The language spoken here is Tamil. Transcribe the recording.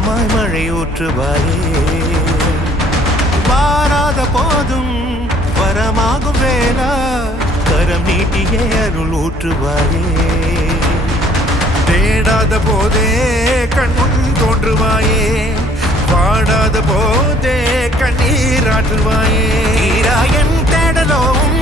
மேகமாய் மழை ஊற்றுவாயே வாராத போதும் வரமாகும் வேளா கரம் நீட்டியே அருள் ஊற்றுவாயே தேடாத போதே கண்முன் தோன்றுவாயே வாடாத போதே கண்ணீராற்றுவாயே தீராயன் தேடலோம்